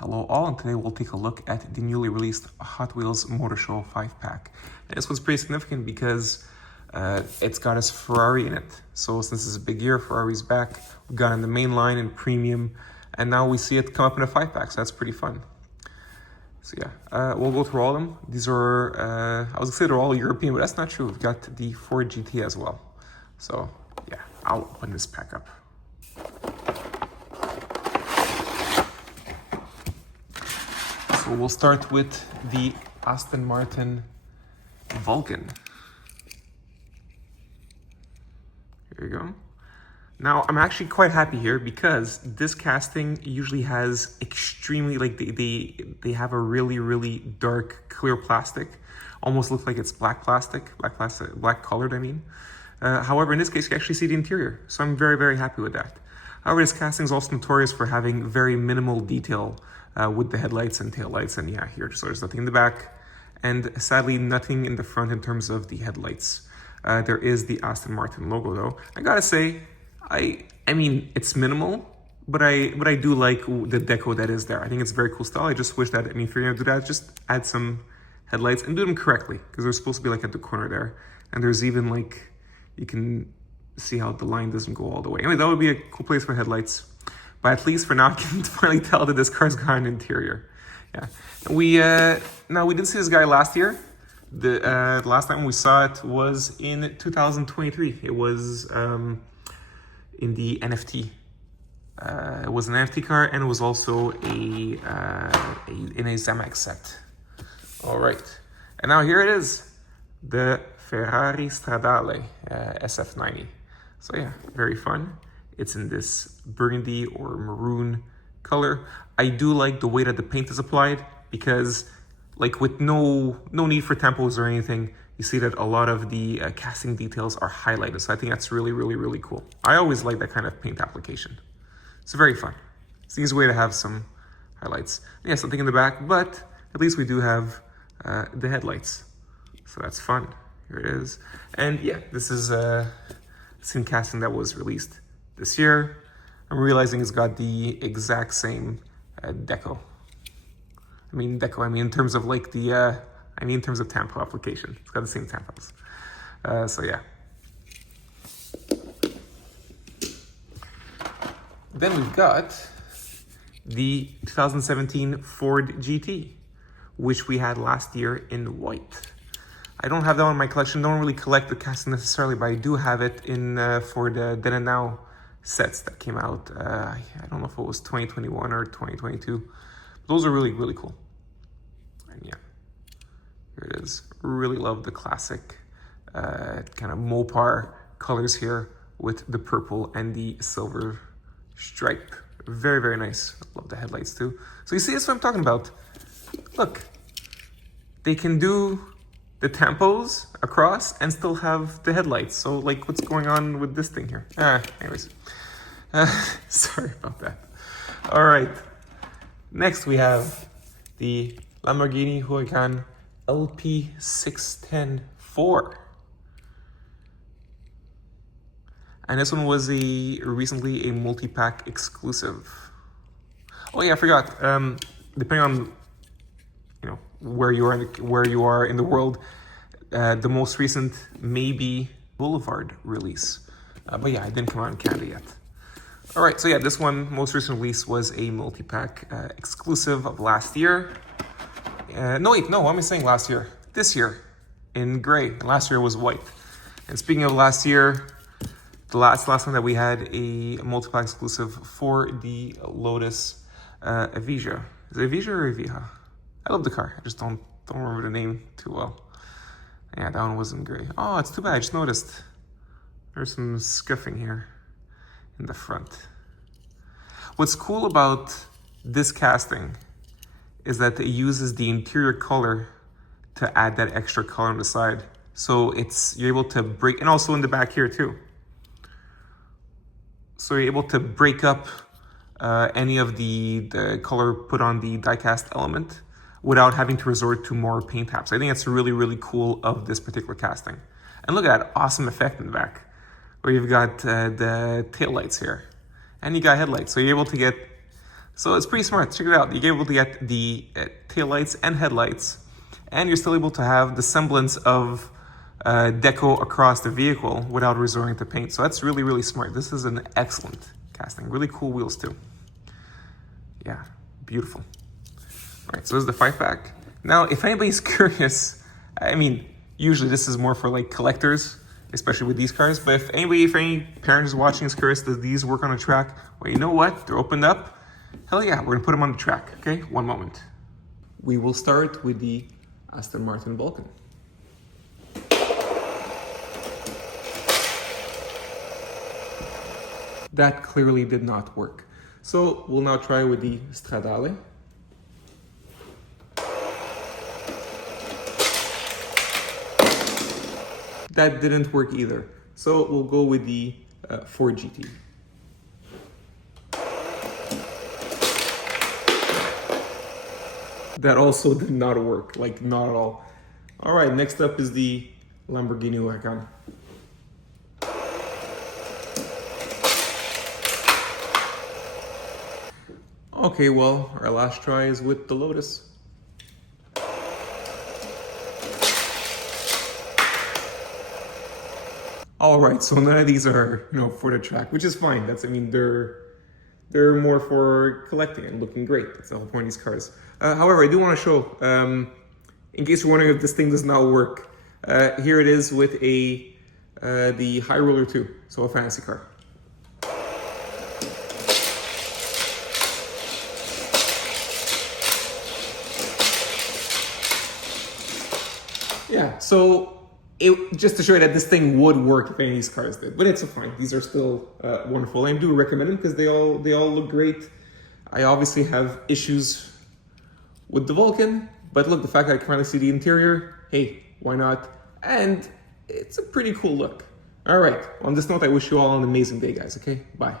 Hello all, and today we'll take a look at the newly released Hot Wheels Motor Show 5-pack. And this one's pretty significant because it's got its Ferrari in it. So since this is a big year, Ferrari's back. We've got it in the main line in premium, and now we see it come up in a 5-pack, so that's pretty fun. So yeah, we'll go through all of them. These are, I was gonna say they're all European, but that's not true. We've got the Ford GT as well. So yeah, I'll open this pack up. So we'll start with the Aston Martin Vulcan. Here you go. Now, I'm actually quite happy here because this casting usually has extremely, like they have a really dark, clear plastic. Almost looks like it's black colored, I mean. However, in this case, you can actually see the interior. So I'm very happy with that. However, this casting is also notorious for having very minimal detail with the headlights and taillights. And yeah, here, so there's nothing in the back. And sadly, nothing in the front in terms of the headlights. There is the Aston Martin logo though. I gotta say, I mean, it's minimal, but I do like the deco that is there. I think it's very cool style. I just wish that, I mean, if you're gonna do that, just add some headlights and do them correctly, because they're supposed to be like at the corner there. And there's even like, you can see how the line doesn't go all the way. Anyway, that would be a cool place for headlights. But at least for now, I can finally tell that this car's got an interior. Yeah. Now we didn't see this guy last year. The last time we saw it was in 2023. It was in the NFT. It was an NFT car, and it was also in a Zamax set. All right, and now here it is, the Ferrari Stradale SF90. So yeah, very fun. It's in this burgundy or maroon color. I do like the way that the paint is applied, because like with no need for tempos or anything, you see that a lot of the casting details are highlighted. So I think that's really cool. I always like that kind of paint application. It's very fun. It's an easy way to have some highlights. Yeah, something in the back, but at least we do have the headlights. So that's fun. Here it is. And yeah, this is a scene casting that was released this year. I'm realizing it's got the exact same deco. I mean in terms of like the, in terms of tampo application. It's got the same tampos. So yeah. Then we've got the 2017 Ford GT, which we had last year in white. I don't have that one in my collection. Don't really collect the casting necessarily, but I do have it in for the Then and Now sets that came out. I don't know if it was 2021 or 2022. Those are really cool. And yeah, here it is. Really love the classic kind of Mopar colors here with the purple and the silver stripe. Very nice. Love the headlights too. So you see, that's what I'm talking about. Look, they can do the tampos across and still have the headlights. So like, what's going on with this thing here? Anyways, sorry about that. All right, next we have the Lamborghini Huracan LP 610-4. And this one was recently a multi-pack exclusive. Oh yeah, I forgot. Depending on where you are in the world, the most recent may be Boulevard release. But yeah, it didn't come out in Canada yet. All right, so yeah, this one, most recent release, was a multi-pack exclusive of last year. No, what am I saying last year? This year, in gray. And last year was white. And speaking of last year, the last time that we had a multi-pack exclusive for the Lotus Evija. Is it Evija or Evija? I love the car. I just don't remember the name too well. Yeah, that one was in gray. Oh, it's too bad. I just noticed there's some scuffing here in the front. What's cool about this casting is that it uses the interior color to add that extra color on the side. So you're able to break, and also in the back here too. So you're able to break up any of the color put on the die-cast element without having to resort to more paint apps. I think that's really cool of this particular casting. And look at that awesome effect in the back, where you've got the taillights here, and you got headlights. So you're able to get So it's pretty smart. Check it out. You're able to get the taillights and headlights, and you're still able to have the semblance of deco across the vehicle without resorting to paint. So that's really, really smart. This is an excellent casting. Really cool wheels too. Yeah, beautiful. All right, so this is the 5-pack. Now, if anybody's curious, I mean, usually this is more for like collectors, especially with these cars. But if any parent is watching is curious, does these work on a track? Well, you know what? They're opened up. Hell yeah, we're gonna put them on the track, okay? One moment. We will start with the Aston Martin Vulcan. That clearly did not work. So we'll now try with the Stradale. That didn't work either. So we'll go with the Ford GT. That also did not work, like not at all. All right, next up is the Lamborghini Huracan. Okay, well, our last try is with the Lotus. All right, so none of these are, for the track, which is fine. That's, they're more for collecting and looking great. That's the whole point of these cars. However, I do want to show, in case you're wondering if this thing does not work, here it is with the High Roller 2, so a fantasy car. Yeah, so just to show you that this thing would work if any of these cars did, but it's fine. These are still wonderful. I do recommend them because they all look great. I obviously have issues with the Vulcan, but look, the fact that I can finally see the interior, hey, why not? And it's a pretty cool look. All right, on this note, I wish you all an amazing day, guys, okay? Bye.